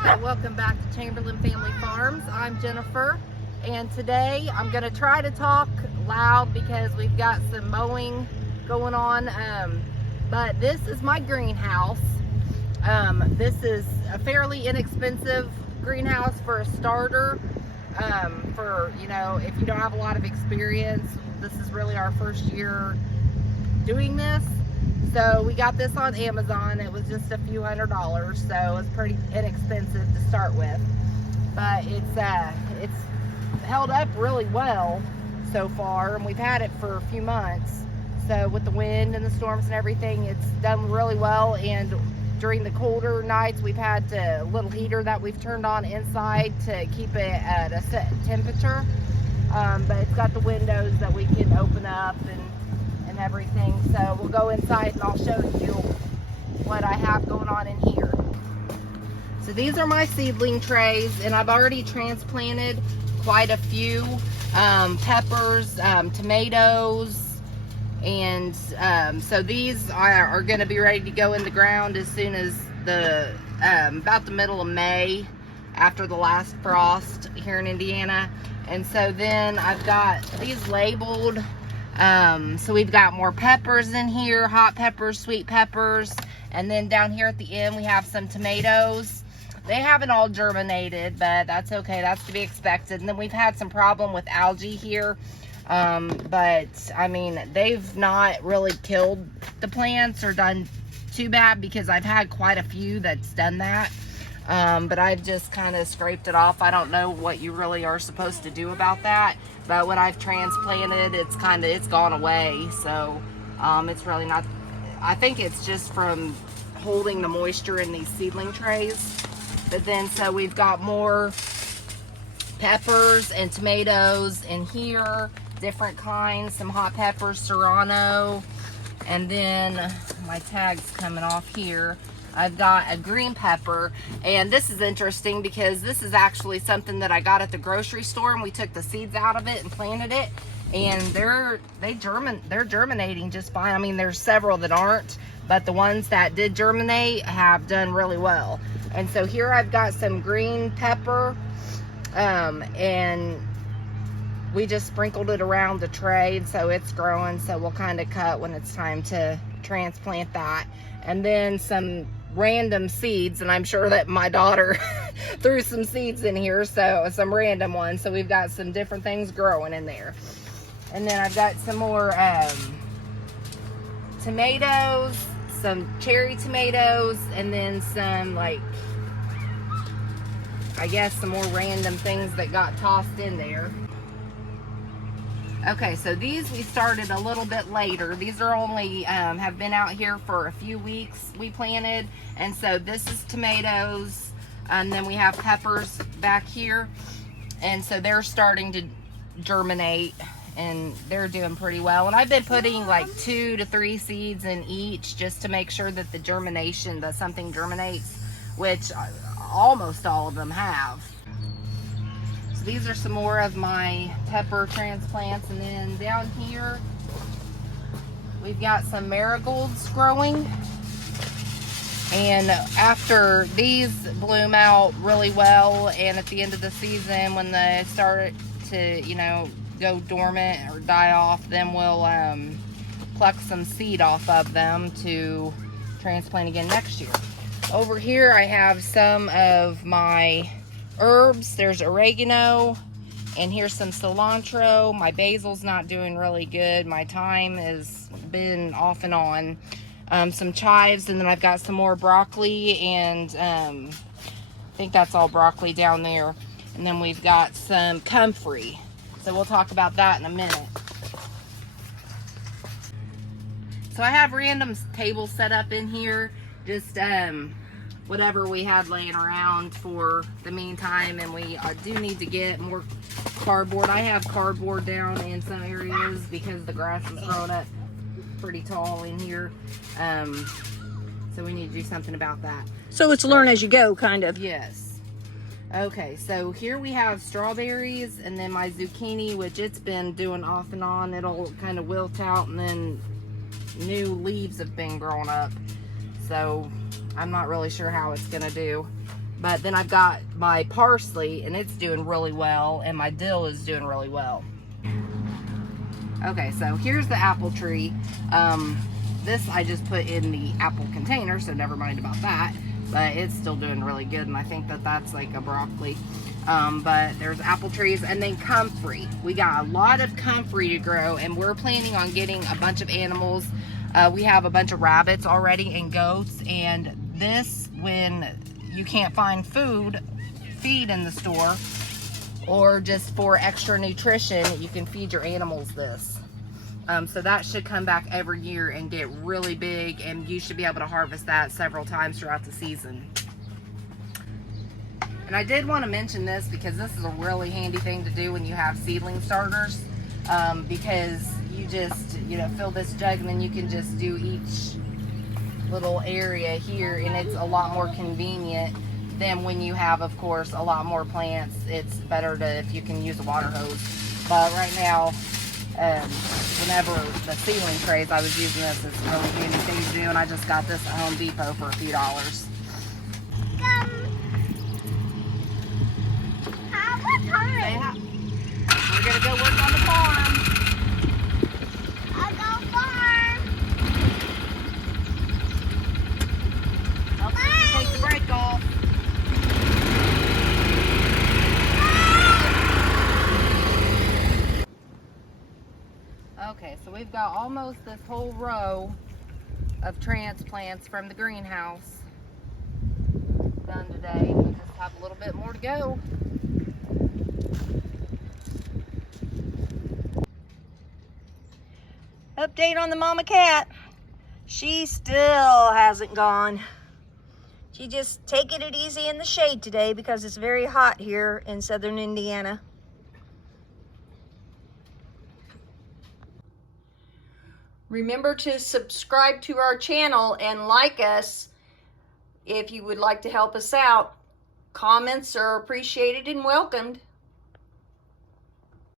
Hi, welcome back to Chamberlain Family Farms. I'm Jennifer, and today I'm going to try to talk loud because we've got some mowing going on. But this is my greenhouse. This is a fairly inexpensive greenhouse for a starter. If you don't have a lot of experience, this is really our first year doing this. So we got this on Amazon. It was just a few $100s, so it was pretty inexpensive to start with. But it's held up really well so far, and we've had it for a few months. So with the wind and the storms and everything, it's done really well. And during the colder nights, we've had a little heater that we've turned on inside to keep it at a set temperature. But it's got the windows that we can open up and everything. So we'll go inside and I'll show you what I have going on in here. So these are my seedling trays, and I've already transplanted quite a few peppers, tomatoes, and so these are going to be ready to go in the ground as soon as the about the middle of May, after the last frost here in Indiana. And so then I've got these labeled. So we've got more peppers in here, hot peppers, sweet peppers, and then down here at the end we have some tomatoes. They haven't all germinated, but that's okay, that's to be expected. And then we've had some problem with algae here, but I mean, they've not really killed the plants or done too bad, because I've had quite a few that's done that. But I've just kind of scraped it off. I don't know what you really are supposed to do about that, but when I've transplanted, it's gone away. So it's really not, I think it's just from holding the moisture in these seedling trays. But then, so we've got more peppers and tomatoes in here, different kinds, some hot peppers, serrano, and then my tag's coming off here. I've got a green pepper, and this is interesting because this is actually something that I got at the grocery store, and we took the seeds out of it and planted it, and they're germinating just fine. I mean, there's several that aren't, but the ones that did germinate have done really well. And so here I've got some green pepper, and we just sprinkled it around the tray, and so it's growing, so we'll kind of cut when it's time to transplant that. And then some random seeds, and I'm sure that my daughter threw some seeds in here, so some random ones. So we've got some different things growing in there. And then I've got some more tomatoes, some cherry tomatoes, and then some, like, I guess some more random things that got tossed in there. Okay, so these we started a little bit later. These are only have been out here for a few weeks, we planted. And so this is tomatoes, and then we have peppers back here, and so they're starting to germinate, and they're doing pretty well. And I've been putting like 2 to 3 seeds in each, just to make sure that the germination, that something germinates, which almost all of them have. These are some more of my pepper transplants. And then down here we've got some marigolds growing, and after these bloom out really well, and at the end of the season when they start to, you know, go dormant or die off, then we'll pluck some seed off of them to transplant again next year. Over here I have some of my herbs. There's oregano, and here's some cilantro. My basil's not doing really good. My thyme has been off and on. Some chives, and then I've got some more broccoli, and I think that's all broccoli down there. And then we've got some comfrey, so we'll talk about that in a minute. So I have random tables set up in here, just whatever we had laying around for the meantime. And we do need to get more cardboard. I have cardboard down in some areas because the grass is growing up pretty tall in here, so we need to do something about that. So it's learn as you go, kind of. Yes. Okay, so here we have strawberries, and then my zucchini, which it's been doing off and on. It'll kind of wilt out, and then new leaves have been growing up, so I'm not really sure how it's gonna do. But then I've got my parsley, and it's doing really well, and my dill is doing really well. Okay, so here's the apple tree. This I just put in the apple container, so never mind about that. But it's still doing really good, and I think that that's like a broccoli. But there's apple trees, and then comfrey. We got a lot of comfrey to grow, and we're planning on getting a bunch of animals. We have a bunch of rabbits already and goats, and this, when you can't find feed in the store, or just for extra nutrition, you can feed your animals this. So that should come back every year and get really big, and you should be able to harvest that several times throughout the season. And I did want to mention this because this is a really handy thing to do when you have seedling starters, because you just, fill this jug, and then you can just do each little area here, and it's a lot more convenient than when you have, of course, a lot more plants. It's better if you can use a water hose. But right now, whenever the seedling trays, I was using this. It's a really handy thing to do, and I just got this at Home Depot for a few dollars. We're gonna go work on the farm. I'll go farm. Okay, take the brake off. Okay, so we've got almost this whole row of transplants from the greenhouse done today. We just have a little bit more to go. Update on the mama cat. She still hasn't gone. She just taking it easy in the shade today because it's very hot here in southern Indiana. Remember to subscribe to our channel and like us if you would like to help us out. Comments are appreciated and welcomed.